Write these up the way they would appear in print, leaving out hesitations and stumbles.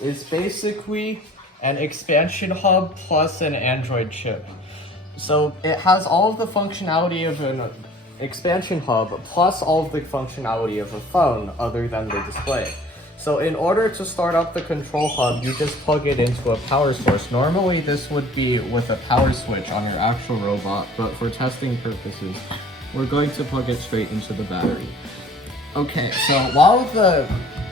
is basically an expansion hub plus an Android chip. So it has all of the functionality of an expansion hub plus all of the functionality of a phone other than the display. So in order to start up the control hub, you just plug it into a power source. Normally this would be with a power switch on your actual robot, but for testing purposes, we're going to plug it straight into the battery. Okay, so while the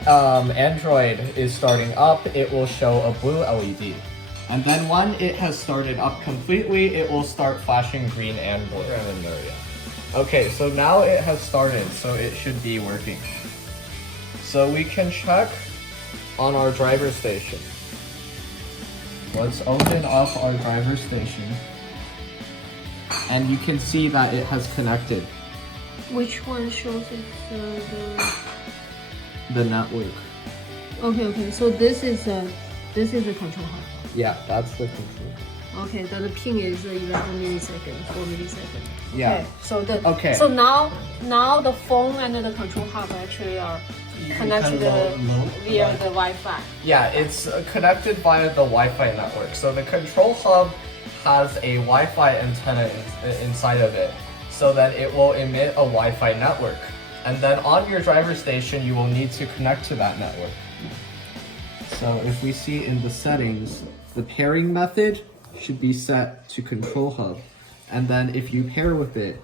Android is starting up, it will show a blue LED. And then when it has started up completely, it will start flashing green and blue. Okay, so now it has started, so it should be working. So we can check on our driver station. Let's open up our driver station. And you can see that it has connected. Which one shows it? The network. Okay. So this is a control hub. Yeah, that's the control. Okay, the ping is 11 milliseconds, 4 milliseconds. Yeah. Okay. So now the phone and the control hub actually are connected via the Wi-Fi. Yeah, it's connected via the Wi-Fi network. So the control hub has a Wi-Fi antenna inside of it, so that it will emit a Wi-Fi network. And then on your driver station, you will need to connect to that network. So if we see in the settings, the pairing method should be set to control hub. And then if you pair with it,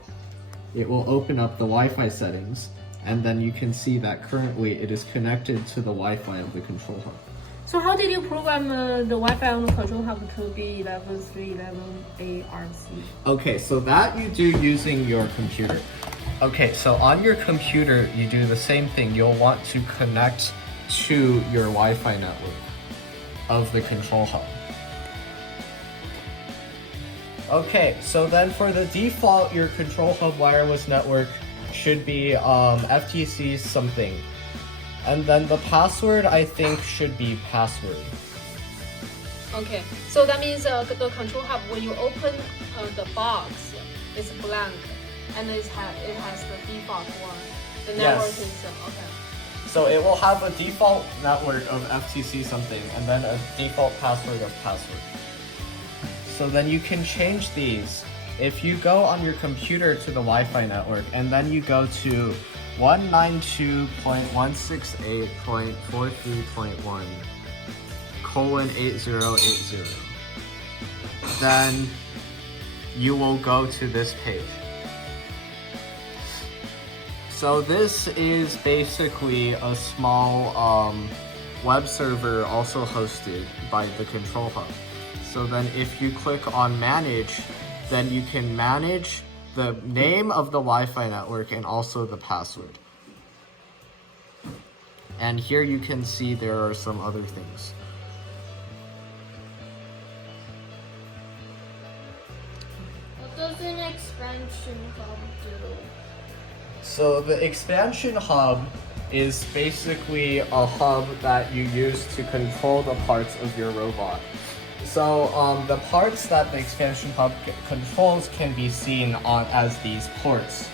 it will open up the Wi-Fi settings. And then you can see that currently it is connected to the Wi-Fi of the control hub. So how did you program the Wi-Fi on the control hub to be 11.3.11a.rc? Okay, so that you do using your computer. Okay, so on your computer, you do the same thing. You'll want to connect to your Wi-Fi network of the control hub. Okay, so then for the default, your control hub wireless network should be FTC something. And then the password, I think, should be password. Okay, so that means the control hub, when you open the box, it's blank, and it has the default one. The network is okay. So it will have a default network of FTC something, and then a default password of password. So then you can change these. If you go on your computer to the Wi-Fi network, and then you go to 192.168.43.1:8080, then you will go to this page. So this is basically a small web server also hosted by the control hub. So then if you click on manage, then you can manage the name of the Wi-Fi network and also the password. And here you can see there are some other things. What does an expansion hub do? So the expansion hub is basically a hub that you use to control the parts of your robot. So the parts that the expansion hub controls can be seen as these ports.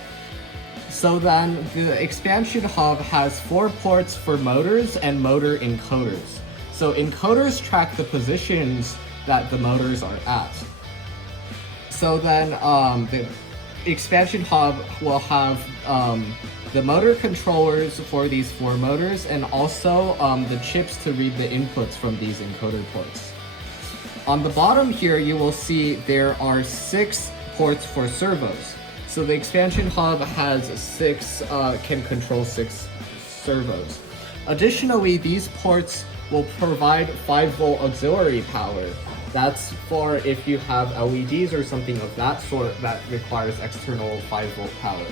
So then the expansion hub has 4 ports for motors and motor encoders. So encoders track the positions that the motors are at. So then the expansion hub will have the motor controllers for these 4 motors, and also the chips to read the inputs from these encoder ports. On the bottom here, you will see there are 6 ports for servos. So the expansion hub has 6, can control 6 servos. Additionally, these ports will provide 5-volt auxiliary power. That's for if you have LEDs or something of that sort that requires external 5-volt power.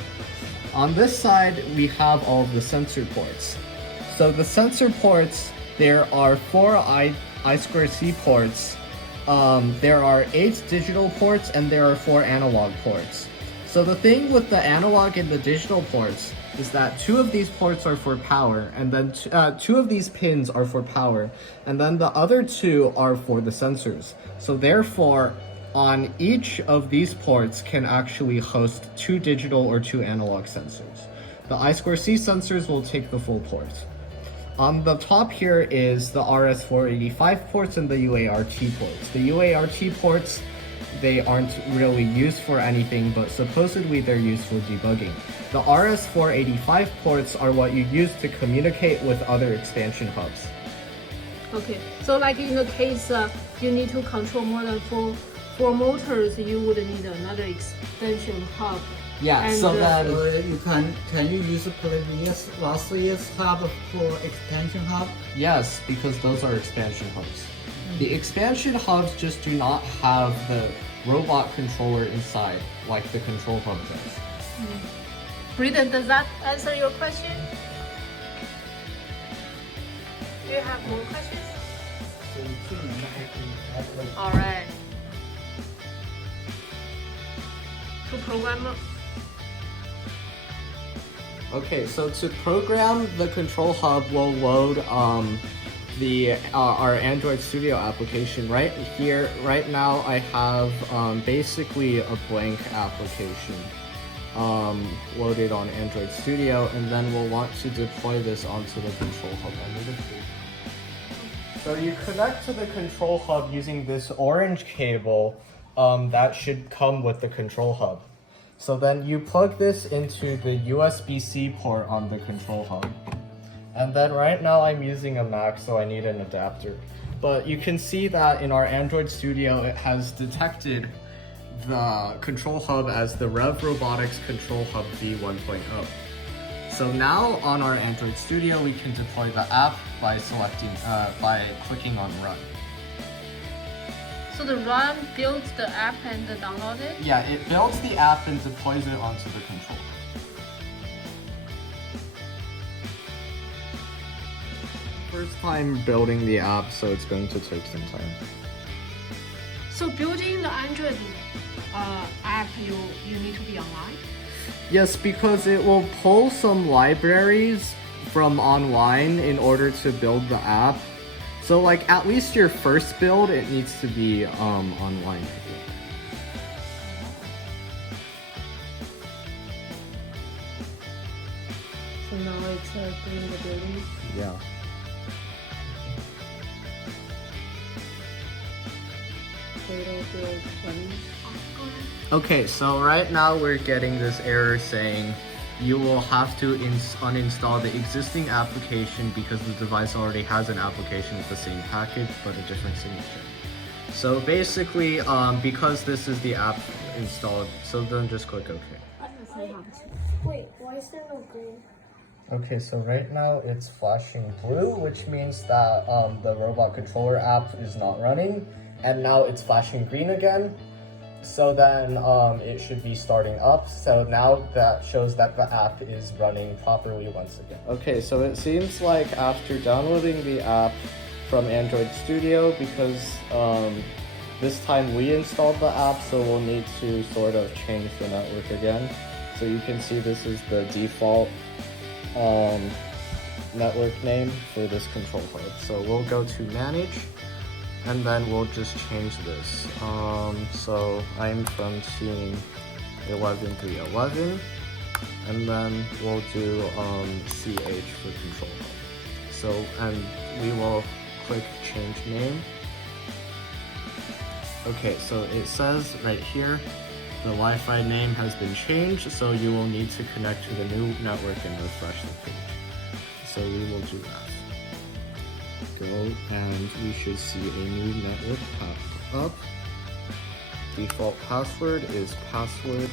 On this side, we have all of the sensor ports. So the sensor ports, there are 4 I2C ports. There are 8 digital ports, and there are 4 analog ports. So the thing with the analog and the digital ports is that 2 of these ports are for power, and then 2 of these pins are for power, and then the other 2 are for the sensors. So therefore, on each of these ports can actually host 2 digital or 2 analog sensors. The I2C sensors will take the full port. On the top here is the RS485 ports and the UART ports. The UART ports, they aren't really used for anything, but supposedly they're used for debugging. The RS485 ports are what you use to communicate with other expansion hubs. Okay, so like in the case you need to control more than four motors, you would need another extension hub. Yeah, And, so then you can you use last year's hub for extension hub? yes, because those are expansion hubs. The expansion hubs just do not have the robot controller inside like the control hub does. Breeden, does that answer your question? Do you have more questions? All right. To program. Okay, so to program the control hub, we'll load our Android Studio application right here. Right now, I have basically a blank application loaded on Android Studio, and then we'll want to deploy this onto the control hub under the tree. So you connect to the control hub using this orange cable that should come with the control hub. So then you plug this into the USB-C port on the control hub. And then right now I'm using a Mac, so I need an adapter. But you can see that in our Android Studio, it has detected the control hub as the Rev Robotics Control Hub V1.0. So now on our Android Studio, we can deploy the app by clicking on Run. So the run builds the app and download it? Yeah, it builds the app and deploys it onto the controller. First time building the app, so it's going to take some time. So building the Android app, you need to be online? Yes, because it will pull some libraries from online in order to build the app. So like at least your first build, it needs to be online. So now it's doing the building. Yeah. Okay, so right now we're getting this error saying you will have to uninstall the existing application because the device already has an application with the same package but a different signature. So basically, because this is the app installed, so then just click OK. Wait, why is there no green? Okay, so right now it's flashing blue, which means that the robot controller app is not running, and now it's flashing green again. So then it should be starting up. So now that shows that the app is running properly once again. Okay, so it seems like after downloading the app from Android Studio, because this time we installed the app, so we'll need to sort of change the network again. So you can see this is the default network name for this control hub. So we'll go to manage, and then we'll just change this. So I'm from team 11311, and then we'll do CH for control hub. So, and we will click change name. Okay, so it says right here, the Wi-Fi name has been changed, so you will need to connect to the new network and refresh the page. So we will do that. Go, and you should see a new network pop up. Default password is password.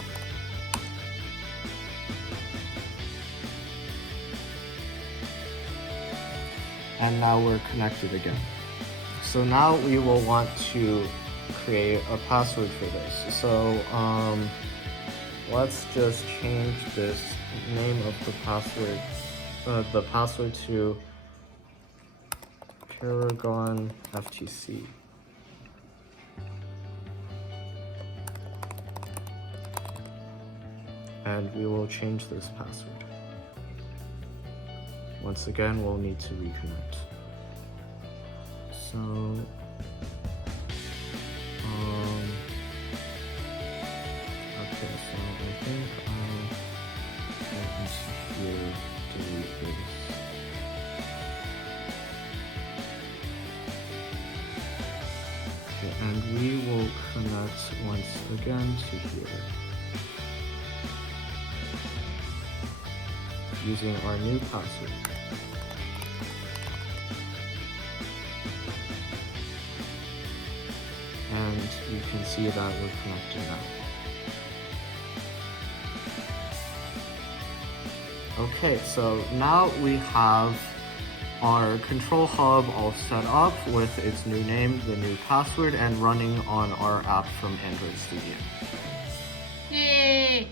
And now we're connected again. So now we will want to create a password for this. So let's just change this name of the password to Paragon FTC. And we will change this password. Once again, we'll need to reconnect. So okay, so I think I'll go into here, delete this. And we will connect once again to here. Using our new password. And you can see that we're connected now. Okay, so now we have our control hub all set up with its new name, the new password, and running on our app from Android Studio. Yay!